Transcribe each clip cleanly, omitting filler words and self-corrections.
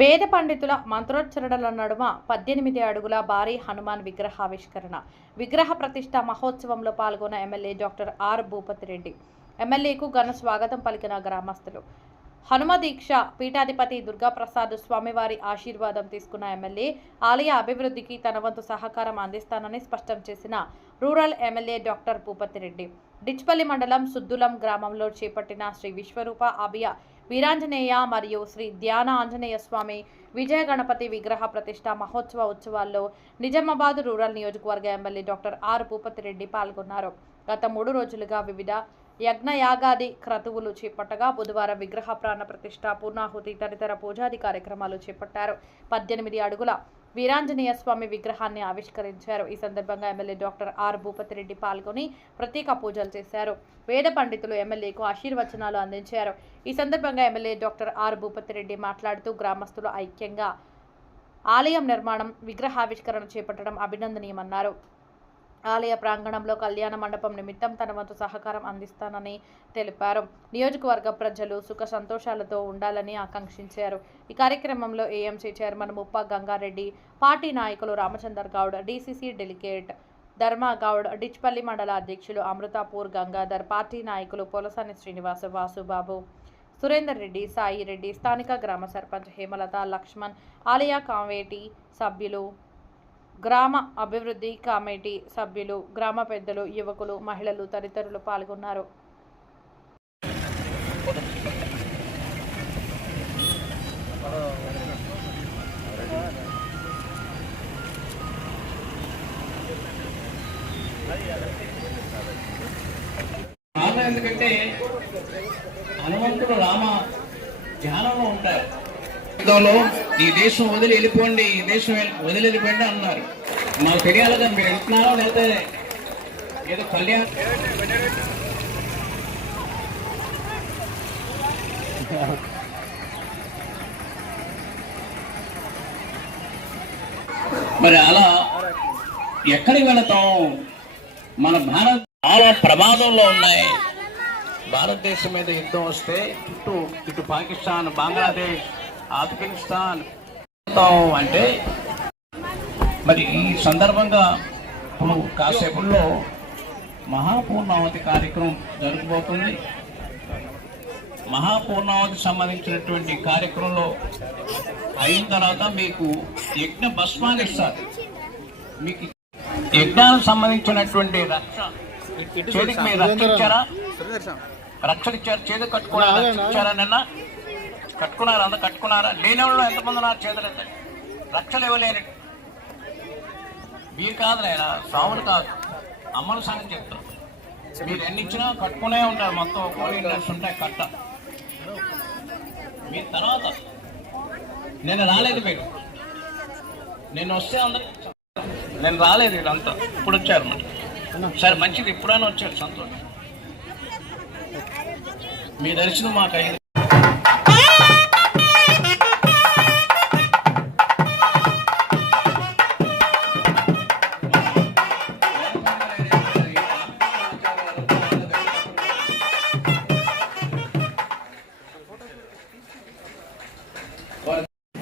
వేద పండితుల మంత్రోచ్చరణల నడుమ 18 అడుగుల భారీ హనుమాన్ విగ్రహావిష్కరణ, విగ్రహ ప్రతిష్ఠ మహోత్సవంలో పాల్గొన్న ఎమ్మెల్యే డాక్టర్ ఆర్ భూపతిరెడ్డి. ఎమ్మెల్యేకు ఘన స్వాగతం పలికిన గ్రామస్తులు. హనుమ దీక్ష పీఠాధిపతి దుర్గాప్రసాద్ స్వామివారి ఆశీర్వాదం తీసుకున్న ఎమ్మెల్యే ఆలయ అభివృద్ధికి తన వంతు సహకారం అందిస్తానని స్పష్టం చేసిన rural MLA doctor Bhupathi Reddy. Dichpally మండలం సుద్దులం గ్రామంలో చేపట్టిన శ్రీ విశ్వరూప అభయ వీరాంజనేయ మరియు శ్రీ ధ్యాన ఆంజనేయ స్వామి విజయ గణపతి విగ్రహ ప్రతిష్ఠ మహోత్సవ ఉత్సవాల్లో నిజామాబాద్ రూరల్ నియోజకవర్గ ఎమ్మెల్యే డాక్టర్ ఆర్ భూపతిరెడ్డి పాల్గొన్నారు. గత 3 రోజులుగా వివిధ యజ్ఞయాగాది క్రతువులు చేపట్టగా బుధవారం విగ్రహ ప్రాణ ప్రతిష్ఠ, పూర్ణాహుతి తదితర పూజాది కార్యక్రమాలు చేపట్టారు. 18 అడుగుల వీరాంజనేయ స్వామి విగ్రహాన్ని ఆవిష్కరించారు. ఈ సందర్భంగా ఎమ్మెల్యే డాక్టర్ ఆర్ భూపతిరెడ్డి పాల్గొని ప్రత్యేక పూజలు చేశారు. వేద పండితులు ఎమ్మెల్యేకు ఆశీర్వచనాలు అందించారు. ఈ సందర్భంగా ఎమ్మెల్యే డాక్టర్ ఆర్ భూపతిరెడ్డి మాట్లాడుతూ గ్రామస్తులు ఐక్యంగా ఆలయం నిర్మాణం, విగ్రహావిష్కరణ చేపట్టడం అభినందనీయమన్నారు. ఆలయ ప్రాంగణంలో కళ్యాణ మండపం నిమిత్తం తన వంతు సహకారం అందిస్తానని తెలిపారు. నియోజకవర్గ ప్రజలు సుఖ సంతోషాలతో ఉండాలని ఆకాంక్షించారు. ఈ కార్యక్రమంలో ఏఎంసీ చైర్మన్ ముప్ప గంగారెడ్డి, పార్టీ నాయకులు రామచందర్ గౌడ్, డీసీసీ డెలిగేట్ ధర్మా గౌడ్, డిచ్పల్లి మండల అధ్యక్షులు అమృతాపూర్ గంగాధర్, పార్టీ నాయకులు పోలసాని శ్రీనివాస, వాసుబాబు, సురేందర్ రెడ్డి, సాయి రెడ్డి, స్థానిక గ్రామ సర్పంచ్ హేమలత, లక్ష్మణ్, ఆలయ కమిటీ సభ్యులు, గ్రామ అభివృద్ధి కమిటీ సభ్యులు, గ్రామ పెద్దలు, యువకులు, మహిళలు తదితరులు పాల్గొన్నారు. ఎందుకంటే హనుమంతుడు రామ ధ్యానంలో ఉంటారు. ఈ దేశం వదిలి వెళ్ళిపోండి, ఈ దేశం వదిలి వెళ్ళిపోండి అన్నారు. మాకు తెలియాలి కదా మీరు వెళ్తున్నారో లేకపోతే ఏదో కళ్యాణం. మరి అలా ఎక్కడికి వెళతాం? మన భారత్ చాలా ప్రమాదంలో ఉన్నాయి. భారతదేశం మీద యుద్ధం వస్తే ఇటు పాకిస్తాన్, బంగ్లాదేశ్, ఆఫ్ఘనిస్తాన్ అంటే మరి ఈ సందర్భంగా ఇప్పుడు కాసేపుల్లో మహాపూర్ణావతి కార్యక్రమం జరగబోతుంది. మహాపూర్ణావతి సంబంధించినటువంటి కార్యక్రమంలో అయిన తర్వాత మీకు యజ్ఞ భస్మాన్ని ఇస్తారు. మీకు యజ్ఞానికి సంబంధించినటువంటి రక్ష చేతికి మీరు రక్షించారా? రక్షణ ఇచ్చారు. చేతి కట్టుకున్నారా? రక్షించారా? నిన్న కట్టుకున్నారా? అంత కట్టుకున్నారా? లేని వాళ్ళు ఎంతమంది ఉన్నారు? చేతులు రక్షలు ఇవ్వలేరు. మీరు కాదు, నేను స్వాములు కాదు, అమ్మల సంగతి చెప్తారు. మీరు ఎన్ని ఇచ్చినా కట్టుకునే ఉంటారు. మొత్తం కోడి డ్రెస్ ఉంటాయి కట్ట. మీ తర్వాత నేను రాలేదు, మీరు నేను వస్తే అందరూ నేను రాలేదు, వీళ్ళంతా ఇప్పుడు వచ్చారు. మరి సరే మంచిది, ఇప్పుడైనా వచ్చారు, సంతోషం. మీ దర్శనం మాకు అయింది.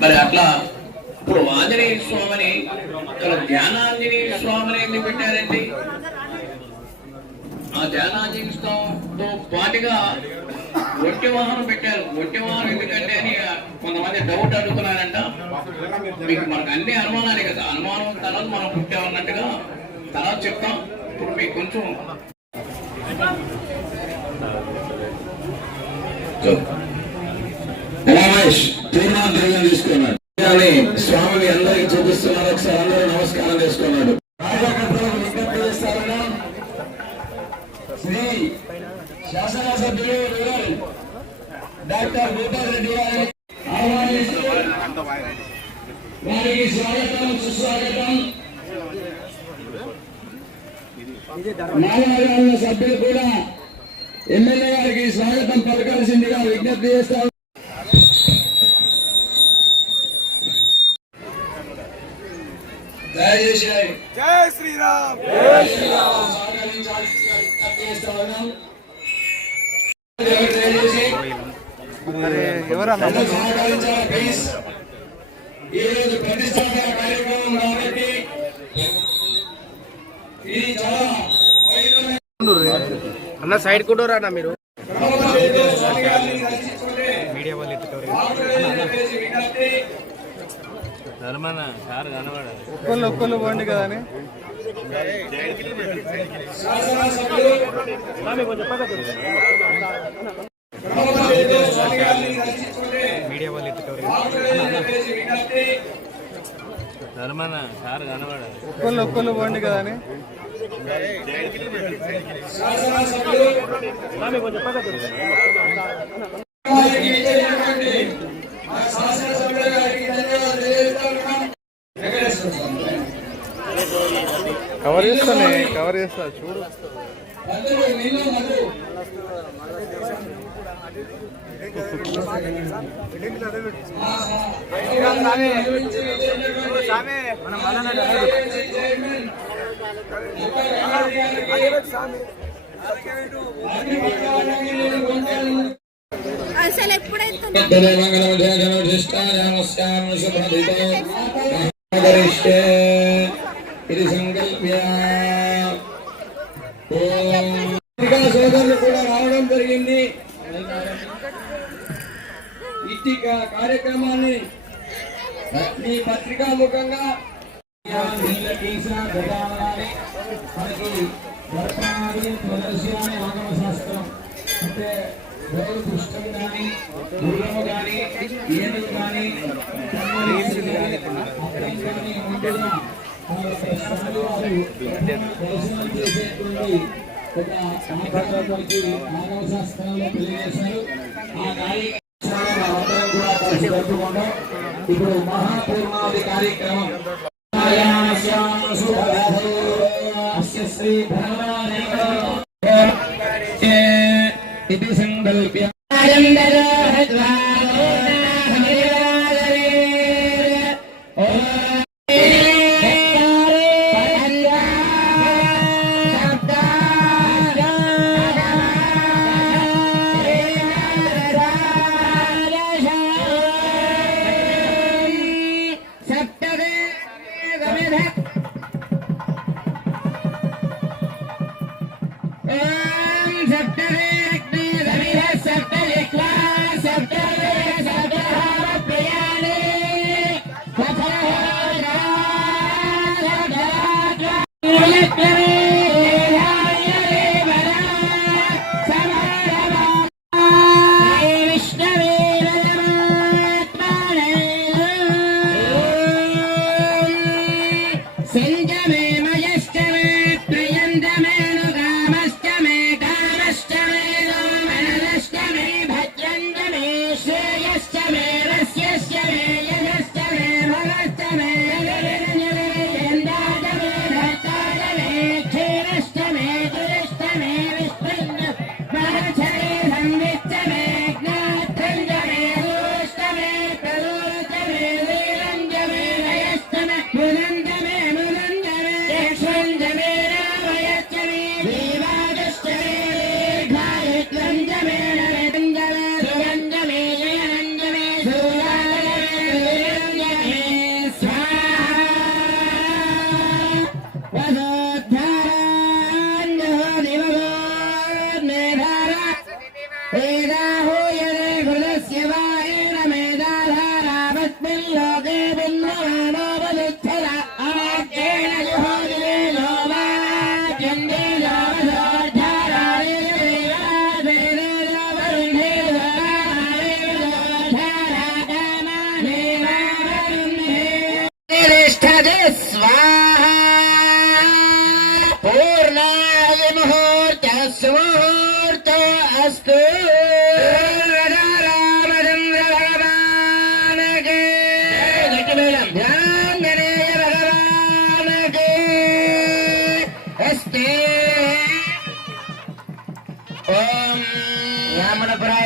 మరి అట్లా ఇప్పుడు ఆంజనేయ స్వామిని ధ్యానాంజనేయ స్వామిని ఎందుకు పెట్టారండి? ఆ ధ్యానాంజనేయ స్వామితో పాటుగా ఒట్టి వాహనం పెట్టారు. ఒట్టి వాహనం ఎందుకంటే అని కొంతమంది డౌట్ అడుగుతున్నారంట. మీకు మనకు అన్ని అనుమానాలే కదా, అనుమానం తర్వాత మనం పుట్టామన్నట్టుగా తర్వాత చెప్తాం. ఇప్పుడు మీకు కొంచెం తీసుకున్నాడు స్వామిని అందరికి చూపిస్తున్నారు. ఒకసారి అందరూ నమస్కారం చేసుకున్నాడు. విజ్ఞప్తి చేస్తారన్నా శ్రీ శాసనసభ్యులు డాక్టర్ భూపతిరెడ్డి గారిని ఆహ్వానిస్తూ వారికి స్వాగతం, సుస్వాగతం. మానవ సభ్యులు కూడా ఎమ్మెల్యే గారికి స్వాగతం పలకాల్సిందిగా విజ్ఞప్తి చేస్తారు. జై శ్రీరామ్, జై శ్రీరామ్. ఈరోజు ప్రతిష్టాపన కార్యక్రమం కాబట్టి ఇది చాలా అన్న సైడ్ కూడా రానా మీరు మీడియా వాళ్ళు సార్ కనబడాలి ఒక్కళ్ళు పోండి కదా అని మీడియా వాళ్ళు సార్ కనబడాలి ఒక్కళ్ళు పోండి కదా అని కవర్ చేస్తా చూడు అసలు ఎప్పుడైతే ఇది సంకల్ప్య సోదరులు కూడా రావడం జరిగింది. ఇట్టి కార్యక్రమాన్ని మీ పత్రికా ముఖంగా ప్రదర్శన ఆగమ శాస్త్రం అంటే పుష్పం కానీ గుర్రము కానీ ఏనుగు కానీ దర్శనం చేసేటువంటి ఒక ఆచారానికి మానవ శాస్త్రంలో తెలియజేశారు. ఆ కార్యక్రమం కూడా కలిసి జరుపుకుంటాం. ఇప్పుడు మహాపూర్ణాది కార్యక్రమం ఇది సంకల్ప్య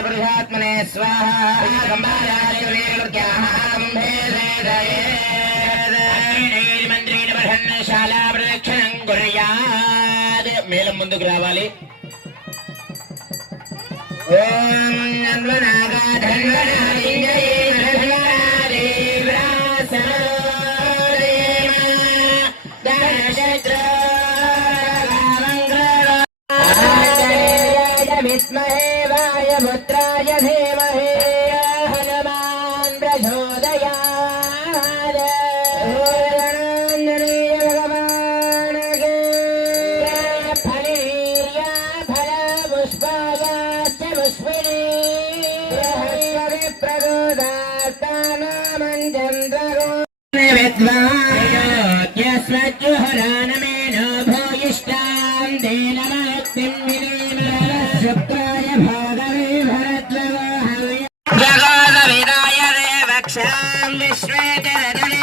पुरुषात्मने स्वाहा शाला प्रदक्षिणं कुर्यात् मेलं ముందుకు రావాలి ఓం నన్వనాగా ధన్వనాలింగయే ధన్వనాదేవ్రాస विद्महे वायुपुत्राय धीमहि हनुमान् प्रचोदयात्। आंजनेय भगवान् की फलवीर्या फलपुष्पायाश्च पुष्पिणी बृहस्पति प्रचोदात्तानामं चन्द्रगो विद्वान् भूयिष्ठां देनमक्तिं शुक्राय भागवे भरद्वो जगोदविदाय देवक्षां विश्वे जरदने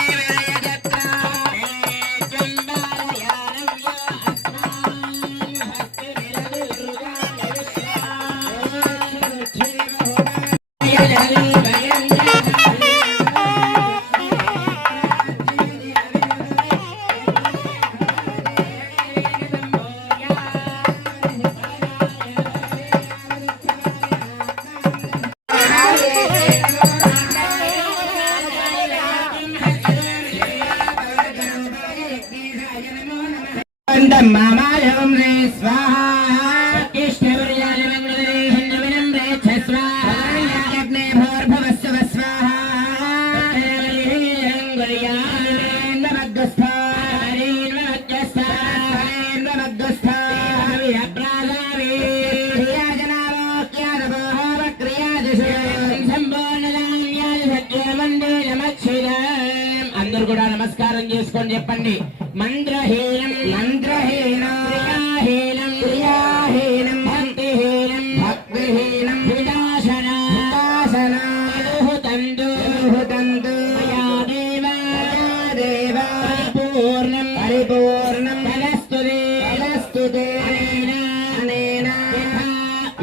मामायं रे स्वाहा इष्टवर्याजमङ्गलविनं रे च स्वाहा यज्ञे भोर्भवस्व स्वाहा नमग्गस्था नमग्गस्था नमग्गस्था विप्रालावे क्रियाजनावक्यादवः क्रियादिशे संबोधनान्याय सत्यमन्दिर नमच्छिराम అందరూ కూడా నమస్కారం చేసుకొని చెప్పండి మంత్రహీనం మంత్రహీనం క్రియాహీనం క్రియాహీనం భక్తిహీనం భక్తిహీనం వినాశన వినాశన తందు తందు దేవ దేవ పరిపూర్ణం పరిపూర్ణం ఫలస్తుతే ఫలస్తుతే అనేన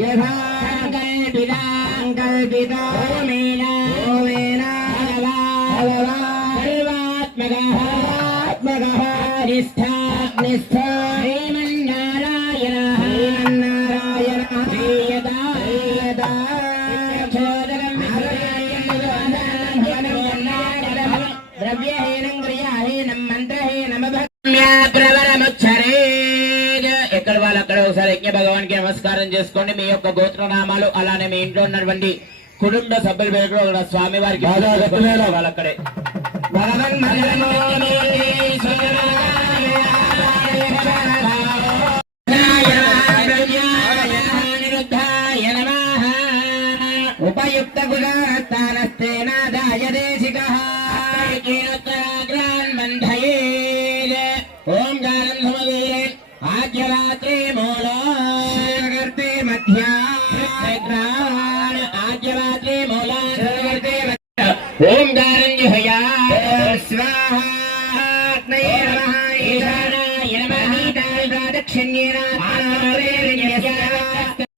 యథా సంకల్పిత సంకల్పిత ఓమేన ఓమేన భగవా सर्वात्मकः निष्ठा निष्ठा श्रीमन्नारायणः श्रीमन्नारायणः प्रियदा प्रियदा द्रव्यहीनं क्रियाहीनं मन्त्रहीनं ప్రవరముచ్చరేద్ ఎక్కడ వాళ్ళు అక్కడ ఒకసారి యజ్ఞ భగవాన్కి నమస్కారం చేసుకోండి. మీ యొక్క గోత్రనామాలు అలానే మీ ఇంట్లో ఉన్నటువంటి కుటుంబ సభ్యుల పేరు కూడా ఒక స్వామి వారికి వాళ్ళు అక్కడే భగవన్ ఉపయుక్త గుణాస్తానస్తేనాదాయ దేశికః ఓం గానం సమవీరే ఆద్యరాత్రి మూలో కర్తే మధ్యా ఆద్యరాత్రి మూలా ఓం గానం జహయా स्वाहाग्नये नमः ईशानाय नमः दक्षिण्येन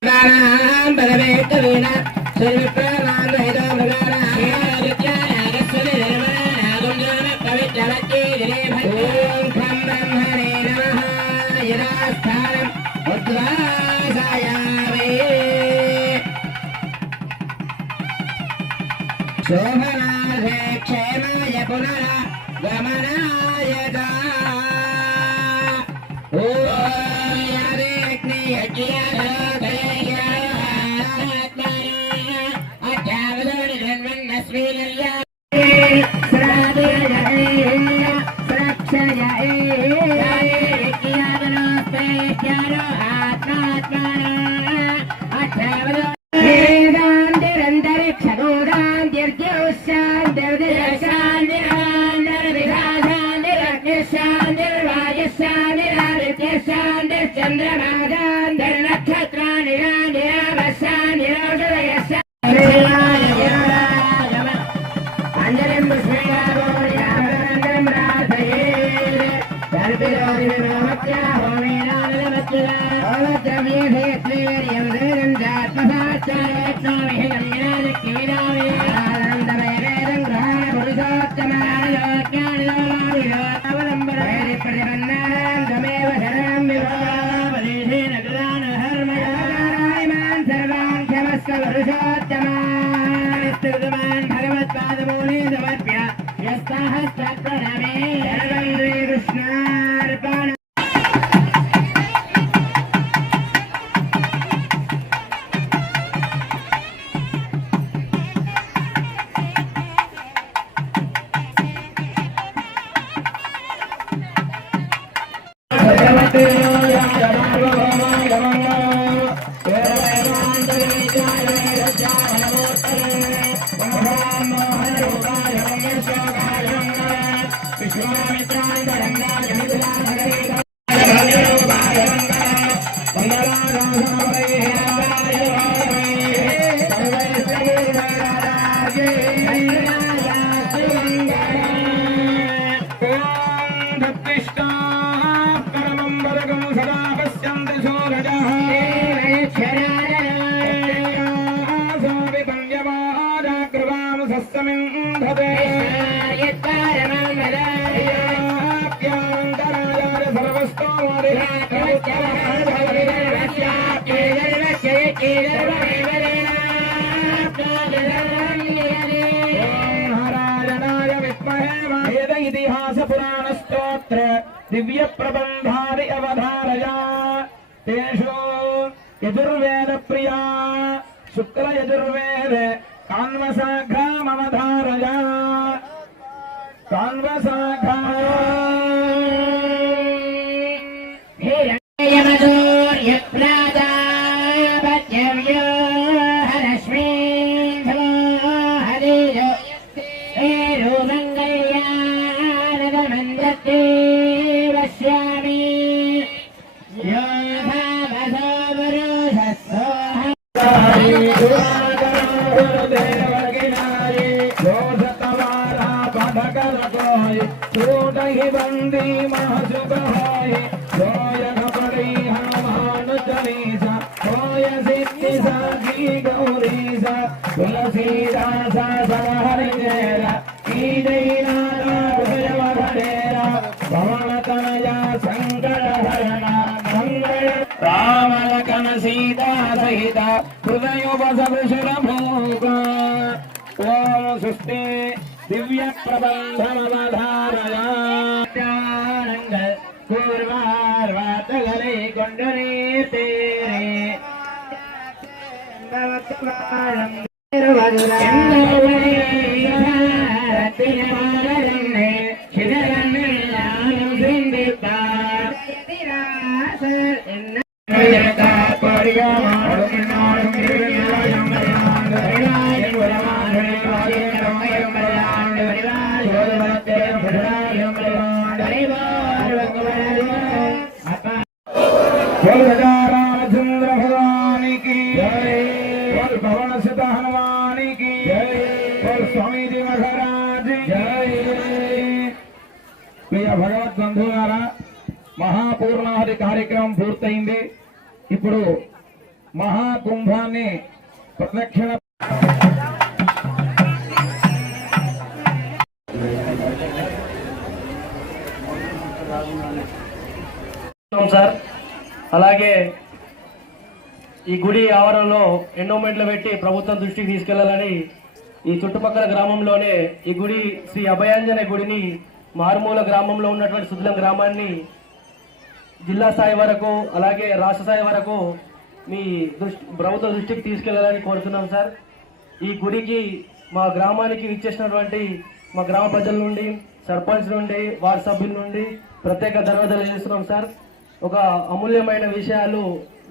प्राणां बलवे कवीना सर्वप्राणान्वहितो ॐ खं ब्रह्मणे नमः यदास्थानम् उद्वासायामे शोभनार्थे क्षेमाय पुनरगमनाय च ॐ यादेग्नि यज्ञात्मनः भगवत्पादमूले समर्प्य यस्ताहस्त्रप्रणमे सर्वं कृष्णार्पणम् इतिहास पुराण स्तोत्र दिव्य प्रबंधादि अवधारया तेषु यजुर्वेद प्रिया शुक्ल यजुर्वेद कान्वसाघ्रामवधारया कान्वसाघ्रा बंदी महासुखाय सोयग पड़ी हनुमान चालीसा सोय सिद्धि साधी गौरीसा तुलसीदास सगहरि जयरा की जयनाथा भुजवधरेरा पवन तनया शंकर हरणा मंगल राम लखन सीता सहित हृदय बसवसुर भूपा ओम सुस्ते दिव्य प्रबंधमवधारया पूर्वार्वातगले कोंडरे तेरे रामचंद्र भगवान की जय, पवन सुत हनुमान की जय, स्वामी जी महाराज जय। ప్రియ భగవద్ బంధువులారా, మహాపూర్ణాహుతి కార్యక్రమం పూర్తయింది. ఇప్పుడు మహాకుంభాన్ని ప్రదక్షిణ సార్. అలాగే ఈ గుడి ఆవరణలో ఎండోమెంట్లు పెట్టి ప్రభుత్వం దృష్టికి తీసుకెళ్లాలని ఈ చుట్టుపక్కల గ్రామంలోనే ఈ గుడి శ్రీ అభయాంజనేయ గుడిని మారుమూల గ్రామంలో ఉన్నటువంటి సుద్లం గ్రామాన్ని జిల్లా స్థాయి వరకు అలాగే రాష్ట్ర స్థాయి వరకు మీ ప్రభుత్వ దృష్టికి తీసుకెళ్లాలని కోరుతున్నాం సార్. ఈ గుడికి మా గ్రామానికి ఇచ్చేసినటువంటి మా గ్రామ ప్రజల నుండి, సర్పంచ్ నుండి, వార్డు సభ్యుల నుండి ప్రత్యేక ధన్యవాదాలు చేస్తున్నాం సార్. ఒక అమూల్యమైన విషయాలు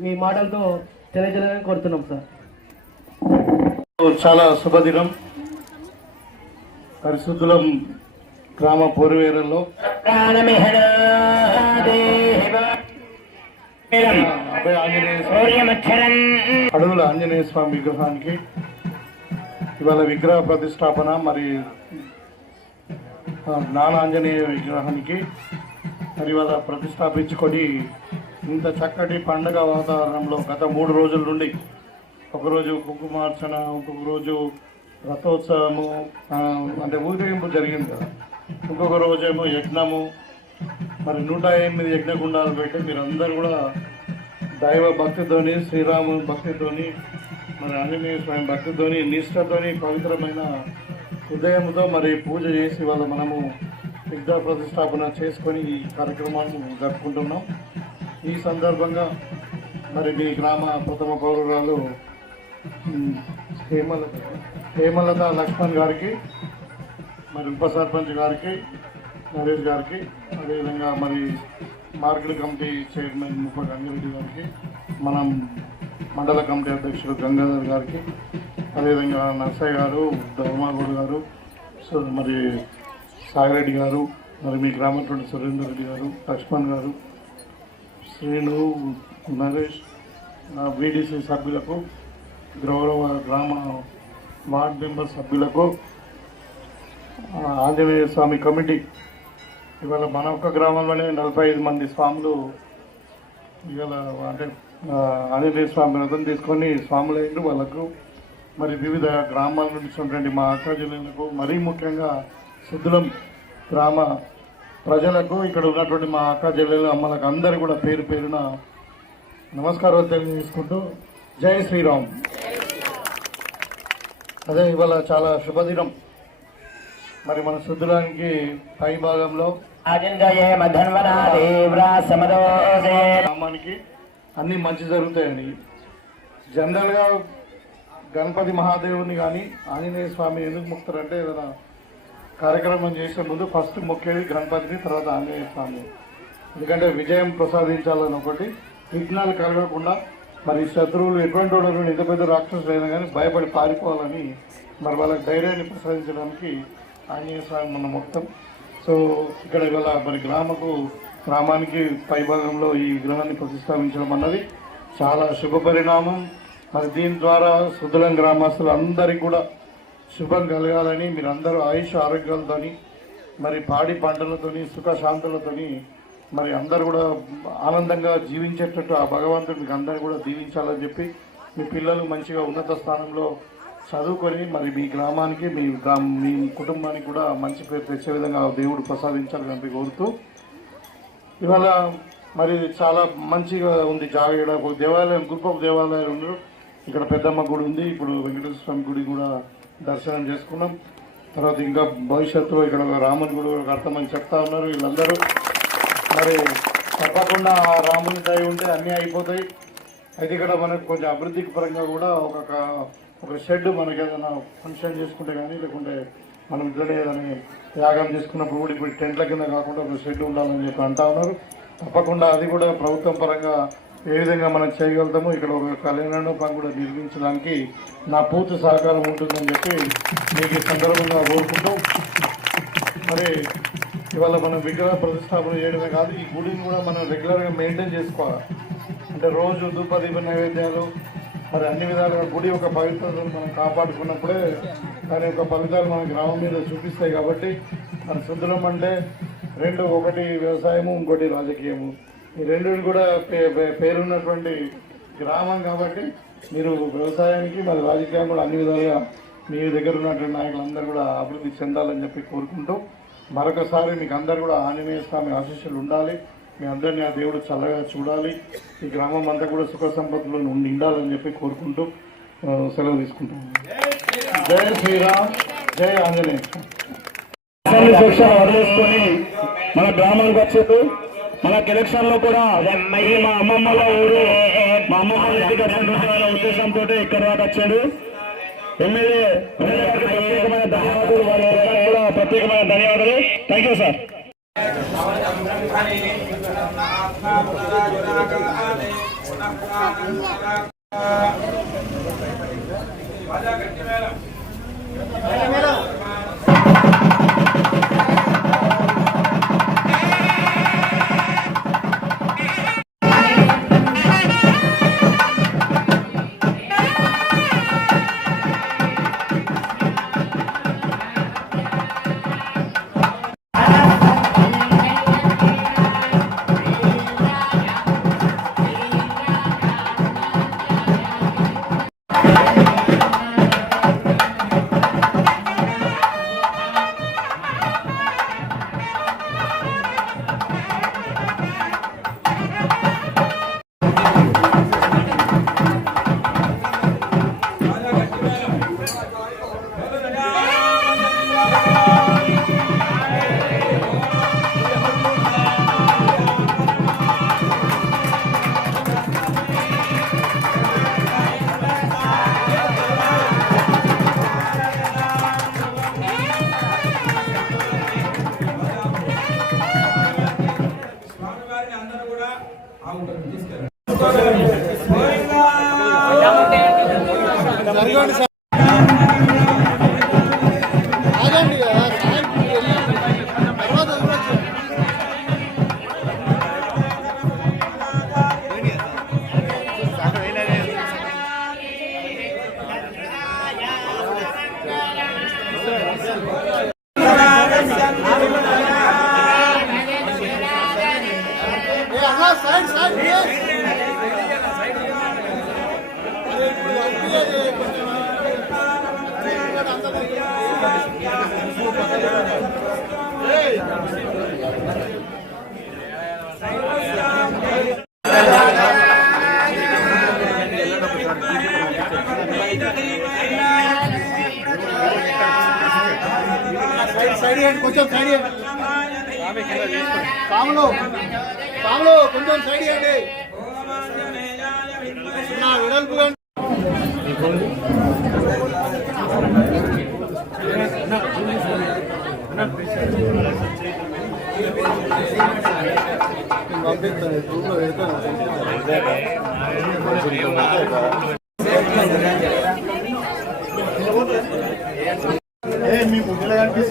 మీ మాటలతో తెలియజేయాలని కోరుతున్నాం సార్. చాలా శుభదినం. పరిశుద్ధులం గ్రామ పూర్వేరంలో అడవుల ఆంజనేయ స్వామి విగ్రహానికి ఇవాళ విగ్రహ ప్రతిష్టాపన, మరి జ్ఞానాంజనేయ విగ్రహానికి మరి ఇవాళ ప్రతిష్టాపించుకొని ఇంత చక్కటి పండగ వాతావరణంలో గత 3 రోజుల నుండి, ఒకరోజు కుంకుమార్చన, ఇంకొక రోజు రథోత్సవము అంటే ఊరేగింపు జరిగింది కదా, ఇంకొక రోజేమో యజ్ఞము, మరి 108 యజ్ఞగుండాలు పెట్టి మీరందరూ కూడా దైవ భక్తితోని, శ్రీరాముని భక్తితోని, మరి ఆంజనేయ స్వామి భక్తితోని, నిష్ఠతోని, పవిత్రమైన హృదయంతో మరి పూజ చేసి వాళ్ళ మనము విగ్రహ ప్రతిష్టాపన చేసుకొని ఈ కార్యక్రమాన్ని జరుపుకుంటున్నాం. ఈ సందర్భంగా మరి మీ గ్రామ ప్రథమ పౌరురాలు హేమలత లక్ష్మణ్ గారికి, మరి ఉప సర్పంచ్ గారికి, నరేష్ గారికి, అదేవిధంగా మరి మార్కెట్ కమిటీ చైర్మన్ ముప్ప గంగిరెడ్డి గారికి మనం మండల కమిటీ అధ్యక్షుడు గంగాధర్ గారికి, అదేవిధంగా నర్సయ్య గారు, ధర్మాగౌడ్ గారు, సో మరి సాయిరెడ్డి గారు, మరి మీ గ్రామటువంటి సురేందర్ రెడ్డి గారు, లక్ష్మణ్ గారు, శ్రీను, నరేష్, బీడీసీ సభ్యులకు, గౌరవ గ్రామ వార్డ్ మెంబర్ సభ్యులకు, ఆంజనేయ స్వామి కమిటీ, ఇవాళ మన ఒక్క గ్రామంలోనే 45 మంది స్వాములు ఇవాళ అంటే ఆంజనేయ స్వామి వ్రతం తీసుకొని స్వాములైన వాళ్ళకు, మరి వివిధ గ్రామాల నుంచి ఉన్నటువంటి మా అక్క జిల్లాలకు, మరీ ముఖ్యంగా సిద్ధులం గ్రామ ప్రజలకు, ఇక్కడ ఉన్నటువంటి మా అక్క జిల్లాల అమ్మలకు అందరూ కూడా పేరు పేరున నమస్కారాలు తెలియజేసుకుంటూ జై శ్రీరామ్. అదే ఇవాళ చాలా శుభదినం. మరి మన సిద్ధులానికి పై భాగంలో గ్రామానికి అన్నీ మంచి జరుగుతాయండి. జనరల్గా గణపతి మహాదేవుని కానీ ఆంజనేయ స్వామి ఎందుకు మొక్కుతారంటే ఏదైనా కార్యక్రమం చేసే ముందు ఫస్ట్ మొక్కేది గణపతిని, తర్వాత ఆంజనేయ స్వామి. ఎందుకంటే విజయం ప్రసాదించాలని ఒకటి, విఘ్నాలు కలగకుండా, మరి శత్రువులు ఎటువంటి వాళ్ళు ఎంత పెద్ద రాక్షసులు అయినా కానీ భయపడి పారిపోవాలని, మరి వాళ్ళకి ధైర్యాన్ని ప్రసాదించడానికి ఆంజనేయ స్వామి మన మొత్తం. సో ఇక్కడ ఇవాళ మరి గ్రామానికి పైభాగంలో ఈ విగ్రహాన్ని ప్రతిష్టాపించడం అన్నది చాలా శుభ పరిణామం. మరి దీని ద్వారా సుదలం గ్రామస్తులు అందరికీ కూడా శుభం కలగాలని, మీరందరూ ఆయుష్ ఆరోగ్యాలతోని, మరి పాడి పంటలతోని, సుఖశాంతులతోని, మరి అందరూ కూడా ఆనందంగా జీవించేటట్టు ఆ భగవంతుడు మీకు అందరూ కూడా దీవించాలని చెప్పి, మీ పిల్లలు మంచిగా ఉన్నత స్థానంలో చదువుకొని మరి మీ గ్రామానికి, మీ కుటుంబానికి కూడా మంచి పేరు తెచ్చే విధంగా దేవుడు ప్రసాదించాలని చెప్పి కోరుతూ, ఇవాళ మరి చాలా మంచిగా ఉంది జాగడ దేవాలయం, గ్రూప్ ఆఫ్ దేవాలయాలు ఉన్నారు. ఇక్కడ పెద్దమ్మ గుడి ఉంది, ఇప్పుడు వెంకటేశ్వర స్వామి గుడి కూడా దర్శనం చేసుకున్నాం. తర్వాత ఇంకా భవిష్యత్తులో ఇక్కడ రాముని గుడి కడతామని చెప్తా ఉన్నారు వీళ్ళందరూ. మరి తప్పకుండా ఆ రాముని దయ ఉంటే అన్నీ అయిపోతాయి. అయితే ఇక్కడ మనకు కొంచెం అభివృద్ధికి పరంగా కూడా ఒక షెడ్ మనకి ఏదైనా ఫంక్షన్ చేసుకుంటే కానీ, లేకుంటే మనం ఇట్లనే ఏదైనా యాగం చేసుకున్నప్పుడు కూడా ఇప్పుడు టెంట్ల కింద కాకుండా ఒక షెడ్ ఉండాలని చెప్పి అంటా ఉన్నారు. తప్పకుండా అది కూడా ప్రభుత్వం పరంగా ఏ విధంగా మనం చేయగలుగుతామో ఇక్కడ ఒక కళ్యాణోపం కూడా నిర్మించడానికి నా పూర్తి సహకారం ఉంటుందని చెప్పి మీకు ఈ సందర్భంగా కోరుకుంటూ, మరి ఇవాళ మనం విగ్రహ ప్రతిష్టాపన చేయడమే కాదు, ఈ గుడిని కూడా మనం రెగ్యులర్గా మెయింటైన్ చేసుకోవాలి. అంటే రోజు ధూపదీప నైవేద్యాలు, మరి అన్ని విధాలుగా గుడి ఒక పవిత్రతను మనం కాపాడుకున్నప్పుడే దాని యొక్క ఫలితాలు మన గ్రామం మీద చూపిస్తాయి. కాబట్టి మన శుద్ధులం అంటే రెండు, ఒకటి వ్యవసాయము, ఇంకోటి రాజకీయము. ఈ రెండు కూడా పేరున్నటువంటి గ్రామం కాబట్టి మీరు వ్యవసాయానికి మరి రాజకీయం కూడా అన్ని విధాలుగా మీ దగ్గర ఉన్నటువంటి నాయకులందరూ కూడా అభివృద్ధి చెందాలని చెప్పి కోరుకుంటూ, మరొకసారి మీకు అందరు కూడా ఆంజనేయ స్వామి ఆశీస్సులు ఉండాలి, మీ అందరినీ ఆ దేవుడు చల్లగా చూడాలి, ఈ గ్రామం అంతా కూడా సుఖ సంపత్తులో ఉండాలని చెప్పి కోరుకుంటూ సెలవు తీసుకుంటాము. జై శ్రీరామ్, జై ఆంజనేయ. వదిలేసుకొని మన గ్రామానికి వచ్చేది, మనకు ఎలక్షన్ లో కూడా మా అమ్మమ్మల ఊరు, మా అమ్మమ్మ ఇంటికి వచ్చినటువంటి ఉద్దేశంతో ఇక్కడ దాకా వచ్చాడు. ఎమ్మెల్యే ప్రత్యేకమైన ధన్యవాదాలు, వారి కూడా ప్రత్యేకమైన ధన్యవాదాలు. Thank you sir. కొంచెం సైడ్ పాములు కొంచెం సైడ్ ఇవ్వండి వెడల్పుగా పంపిస్తాను గ్రూప్లో వెళ్తాను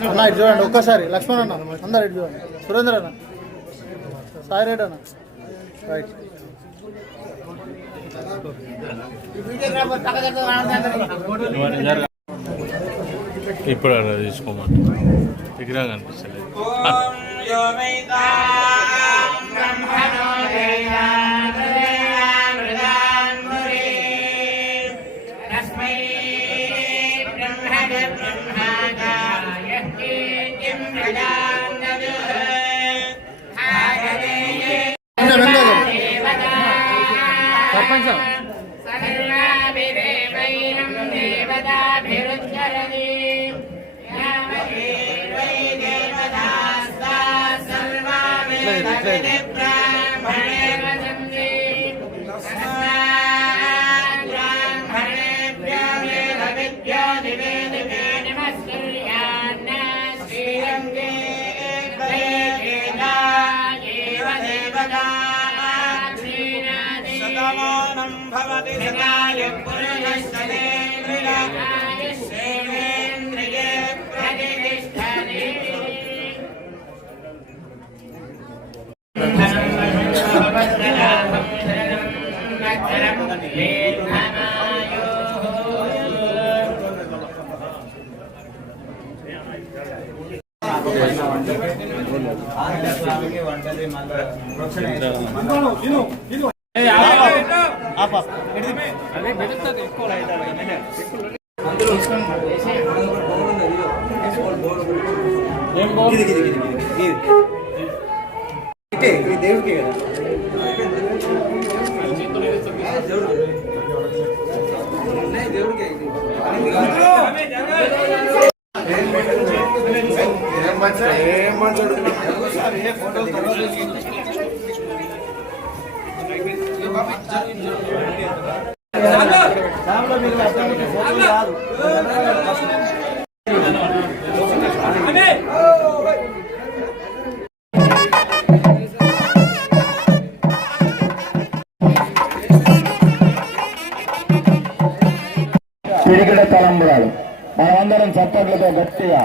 అన్న ఇటు చూడండి ఒక్కసారి లక్ష్మణ్ అన్న అందరు ఇటు చూడండి సురేంద్ర అన్న సాయి రెడ్డి అన్న రైట్ ఇప్పుడు తీసుకోమంట విగ్రహం కనిపిస్తలేదు సర్పంచ్ దేవుడికి పిడికిడ తలంబరాలు మనమందరం చప్పట్లతో గట్టిగా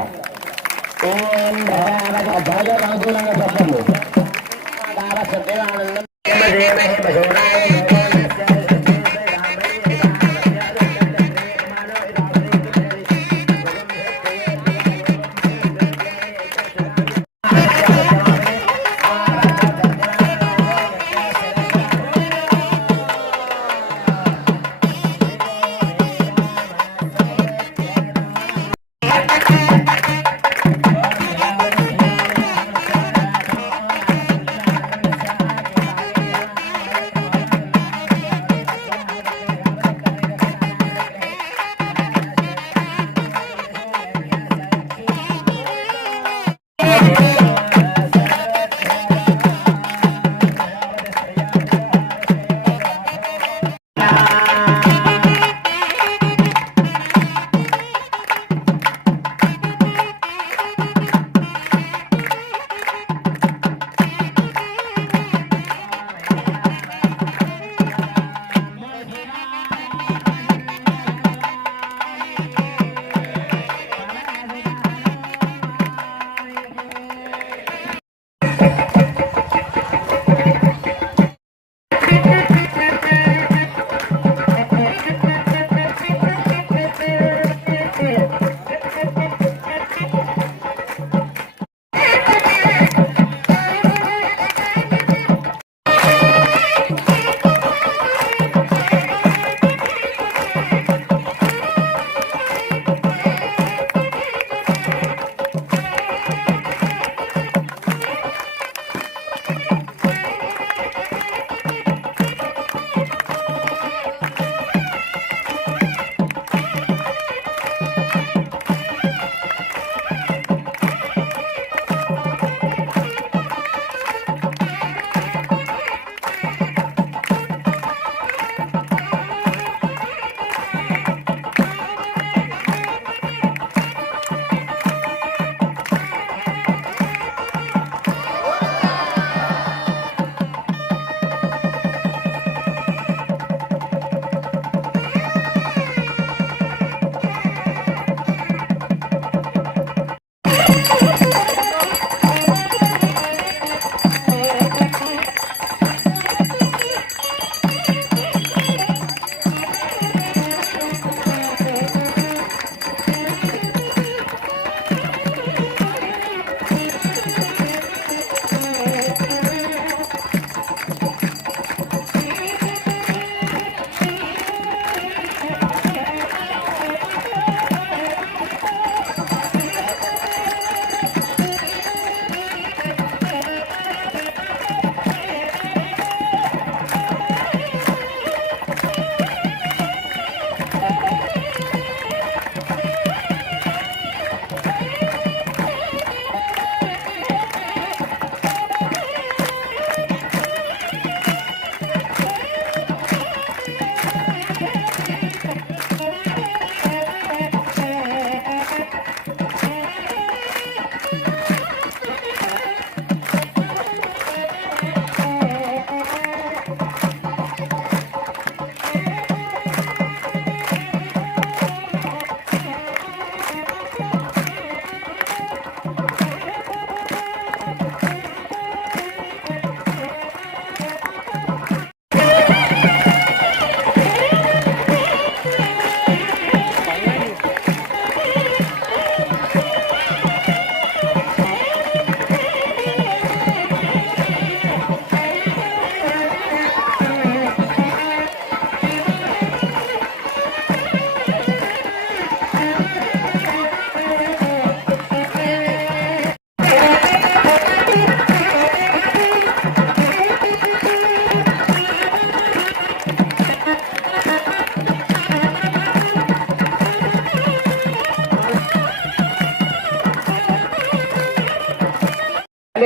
బాగా అనుకూలంగా చప్పట్లు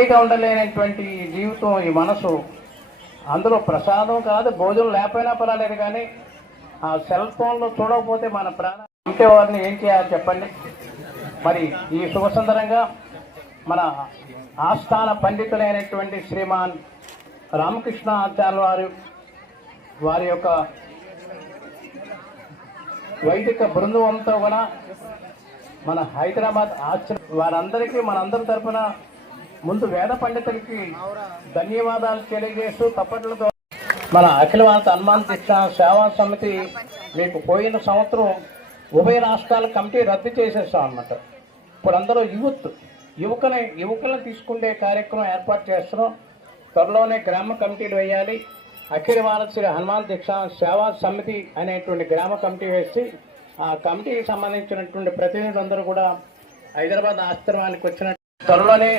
హాయిగా ఉండలేనటువంటి జీవితం ఈ మనసు. అందులో ప్రసాదం కాదు, భోజనం లేకపోయినా పర్వాలేదు, కానీ ఆ సెల్ ఫోన్లో చూడకపోతే మన ప్రాణం ఉంటే వారిని ఏం చేయాలి చెప్పండి. మరి ఈ శుభసుందరంగా మన ఆస్థాన పండితులైనటువంటి శ్రీమాన్ రామకృష్ణ ఆచార్య వారి యొక్క వైదిక బృందం అంతా కూడా మన హైదరాబాద్ వారందరికీ మనందరి తరఫున ముందు వేద పండితులకి ధన్యవాదాలు తెలియజేస్తూ తప్పట్లతో మన అఖిల భారత హనుమాన్ దీక్ష సేవా సమితి మీకు పోయిన సంవత్సరం ఉభయ రాష్ట్రాల కమిటీ రద్దు చేసేస్తాం అన్నమాట. ఇప్పుడు అందరూ యువకులను తీసుకునే కార్యక్రమం ఏర్పాటు చేస్తున్నాం. త్వరలోనే గ్రామ కమిటీలు వేయాలి. అఖిల భారత శ్రీ హనుమాన్ దీక్ష సేవా సమితి అనేటువంటి గ్రామ కమిటీ వేసి ఆ కమిటీకి సంబంధించినటువంటి ప్రతినిధులందరూ కూడా హైదరాబాద్ ఆశ్రమానికి వచ్చినట్టు త్వరలోనే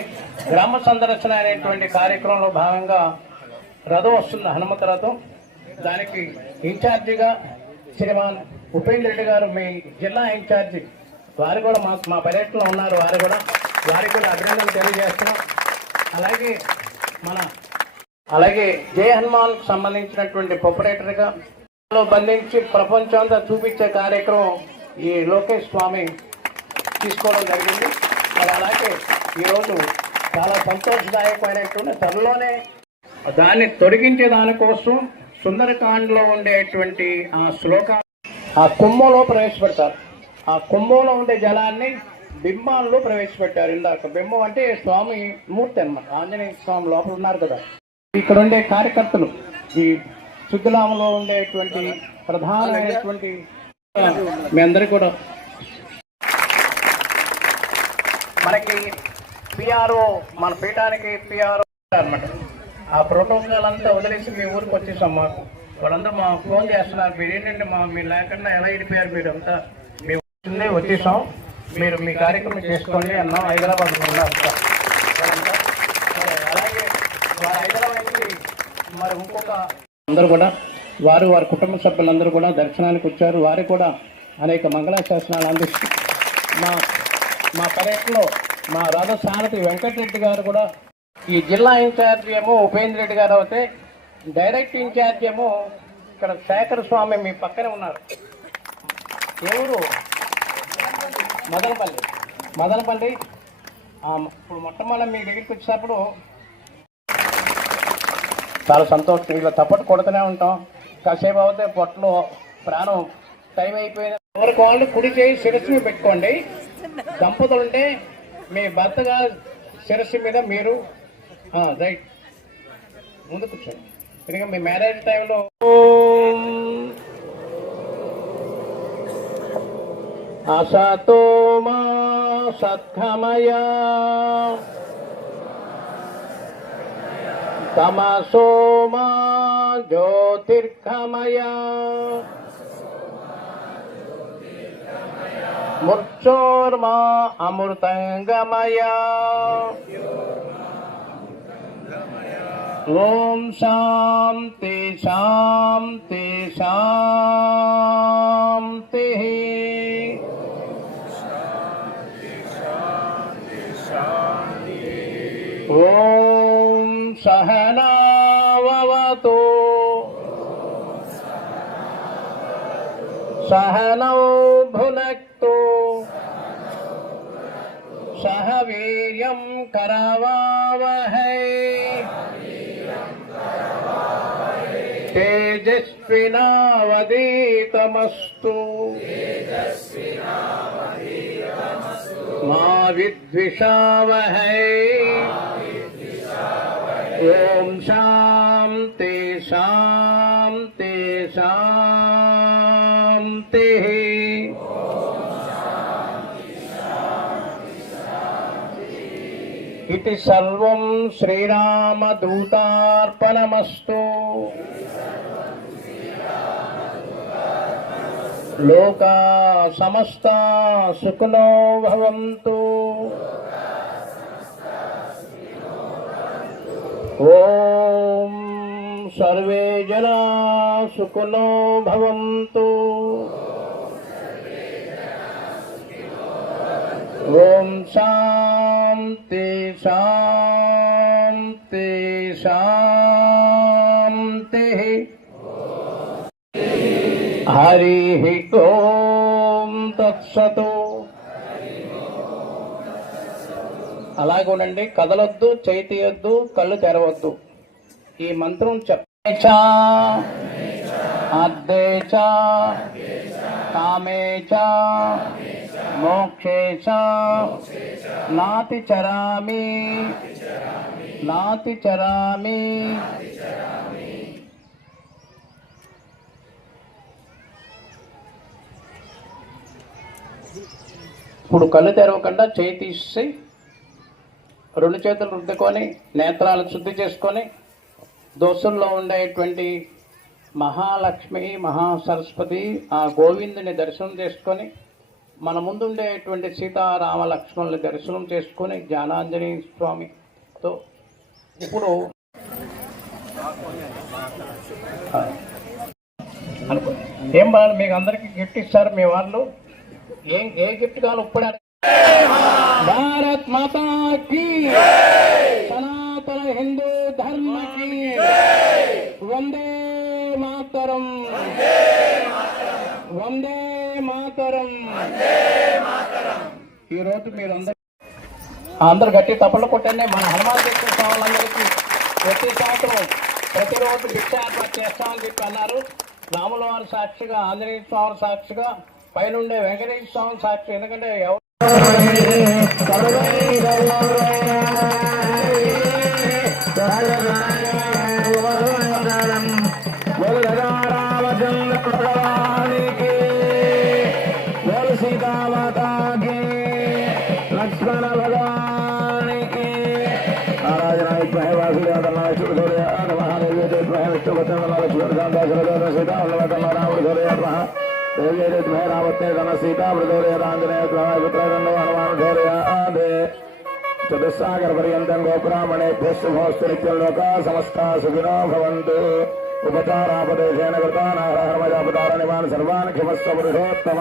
గ్రామ సందర్శన అనేటువంటి కార్యక్రమంలో భాగంగా రథం వస్తుంది, హనుమత రథం. దానికి ఇన్ఛార్జిగా శ్రీమాన్ ఉపేంద్ర రెడ్డి గారు, మీ జిల్లా ఇన్ఛార్జి, వారు కూడా మా పర్యటనలో ఉన్నారు. వారికి కూడా అభినందనలు తెలియజేస్తున్నాం. అలాగే జయ హనుమాన్కు సంబంధించినటువంటి ప్రొపరేటర్గా బంధించి ప్రపంచం అంతా చూపించే కార్యక్రమం ఈ లోకేష్ స్వామి తీసుకోవడం జరిగింది. మరి అలాగే ఈరోజు చాలా సంతోషదాయకమైనటువంటి త్వరలోనే దాన్ని తొలగించే దానికోసం సుందరకాండలో ఉండేటువంటి ఆ శ్లోకాలు ఆ కుంభంలో ప్రవేశపెడతారు. ఆ కుంభంలో ఉండే జలాన్ని బింబాల్లో ప్రవేశపెట్టారు. ఇందాక బింబం అంటే స్వామి మూర్తి అన్నమాట. ఆంజనేయ స్వామి లోపల ఉన్నారు కదా. ఇక్కడ ఉండే కార్యకర్తలు ఈ సుద్దులామలో ఉండేటువంటి ప్రధానమైనటువంటి మీ అందరికీ కూడా మనకి పిఆర్ఓ, మన పీఠానికి పిఆర్ఓ అనమాట. ఆ ప్రోటోకాల్ అంతా వదిలేసి మీ ఊరికి వచ్చేసాం. మాకు వాళ్ళందరూ మా ఫోన్ చేస్తున్నారు, మీరు ఏంటంటే మీరు లేకుండా ఎలా వెళ్ళిపోయారు, మీరు అంతా మేము వచ్చేసాం, మీరు మీ కార్యక్రమం చేసుకోండి అన్నాం. హైదరాబాద్ ఉన్నారు. అలాగే వారు హైదరాబాద్ నుంచి మరి ఇంకొక అందరూ కూడా వారి కుటుంబ సభ్యులందరూ కూడా దర్శనానికి వచ్చారు. వారికి కూడా అనేక మంగళాశాసనాలు అందిస్తూ మా పర్యటనలో మా రథసారథి వెంకటరెడ్డి గారు కూడా, ఈ జిల్లా ఇన్ఛార్జి ఏమో ఉపేంద్ర రెడ్డి గారు అయితే, డైరెక్ట్ ఇన్ఛార్జి ఏమో ఇక్కడ శేఖర స్వామి మీ పక్కనే ఉన్నారు. ఎవరు మదనపల్లి. ఇప్పుడు మొట్టమొదటి మీ దగ్గరికి వచ్చినప్పుడు చాలా సంతోషం. ఇలా తప్పట్టు కొడుతూనే ఉంటాం. కాసేపు అవుతే పొట్టలో ప్రాణం టైం అయిపోయింది. ఎవరికి వాళ్ళు కుడి చేయి శిరస్సు మీద పెట్టుకోండి. దంపతులుంటే మీ భర్తగా శిరస్సు మీద మీరు రైట్ ముందు కూర్చోండి. ఎందుకంటే మీ మ్యారేజ్ టైంలో అసతో మా సద్గమయ తమసో మా జ్యోతిర్గమయ మృత్యోర్మా అమృతంగమయ ఓం శాంతి శాంతి శాంతి. ఓం సహనావతు సహనౌ భునక్తు సహ వీర్యం కరవావహై తేజస్వినావదీతమస్తు మా విద్విషావహై. ఓం శాంతి శాంతి శాంతి. इति सर्वं श्रीरामदूतार्पणमस्तु. लोका समस्ता सुखिनो भवन्तु. ओम सर्वे जना सुखिनो भवन्तु. ओम शांति शांति. శాంతి. హరి ఓం తత్సతు. అలాగే ఉండండి, కదలొద్దు, చేయి తీయొద్దు, కళ్ళు తెరవద్దు. ఈ మంత్రం చెప్పేచా అద్దేచ కామేచ మోక్షేచ నాతి చరామి నాతి చరామి. ఇప్పుడు కళ్ళు తెరవకుండా చేయి తీసి 2 చేతులు రుద్దుకొని నేత్రాలు శుద్ధి చేసుకొని దోసుల్లో ఉండేటువంటి మహాలక్ష్మి మహాసరస్వతి ఆ గోవిందుని దర్శనం చేసుకొని మన ముందు ఉండేటువంటి సీతారామ లక్ష్మణుని దర్శనం చేసుకొని జ్ఞానాంజనేయ స్వామితో ఇప్పుడు ఏం బాగా మీకు అందరికీ గిఫ్ట్ ఇస్తారు మీ వాళ్ళు. ఏ గిఫ్ట్ కావాలి ఇప్పుడు? భారత్ మాతా కీ, సనాతన హిందూ ధర్మ కీ, వందే మాతరం, వందే మాతరం. ఈరోజు మీరందరూ గట్టి తప్పలు కొట్టండి. మన హనుమాన్ స్వాములందరికీ ప్రతి సంవత్సరం ప్రతిరోజు భిక్షాటన చేస్తామని చెప్పి అన్నారు. రాముల వారి సాక్షిగా, ఆంజనేయ స్వామి సాక్షిగా, పైనుండే వెంకటేశ్వర స్వామి సాక్షి. ఎందుకంటే సీతామాతాకి లక్ష్మణ భగవానికి చతుస్సాగర పర్యంతం గోపురామణే భూస్తు నిత్యం లోకా సమస్తా సుఖినో భవంతు. ఉపచారాపదేశేన కృతానాహరమజాపతార నివాన్ సర్వాన్ క్షమస్వ పురుషోత్తమ.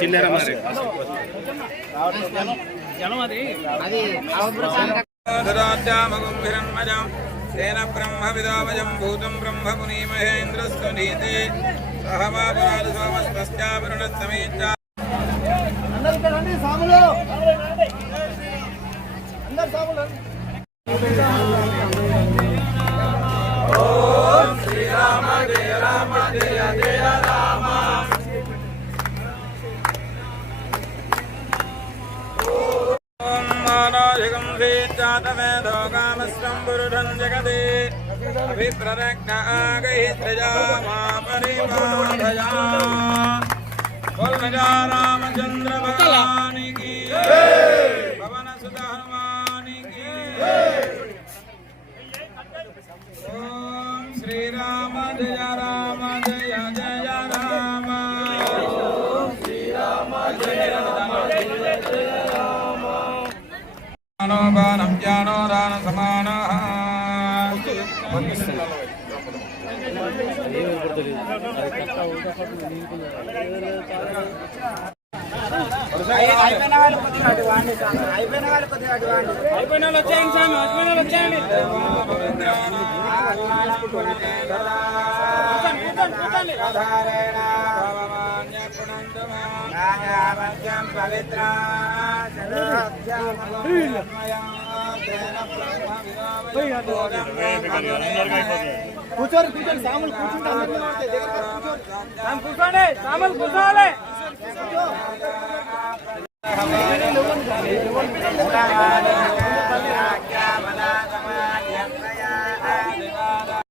చిల్లర మరి तेन ब्रह्म विदावयं भूतं ब्रह्म पुनीमहेन्द्रस्तु नीते सहमापराध सोमस्पश्चावरुणस्तमेचा ओम श्री राम जय जय राम. मानोधिकं श्रीजातवेदो कामस्तं पुरुषं जगति अभिप्रदग्नागैत्रया मा परिबाधया. बोलजा रामचंद्र भगवान की, पवन सुत हनुमान की. ओम श्री राम जय जय राम. ओम श्री राम जय जय राम. बाणं ज्ञानो दान समानः. అయిపోయిన వాళ్ళు కొద్దిగా అటు వాండి అయిపోయిన వాళ్ళు కొద్దిగా అటు వాండి అయిపోయిన వాళ్ళు వచ్చేయండి స్వామి అయిపోయిన వాళ్ళు వచ్చేయండి కూర్చోరు కూర్చోండి సాములు కూర్చుంటే కూర్చోండి సాములు కూర్చోవాలి కూర్చోండి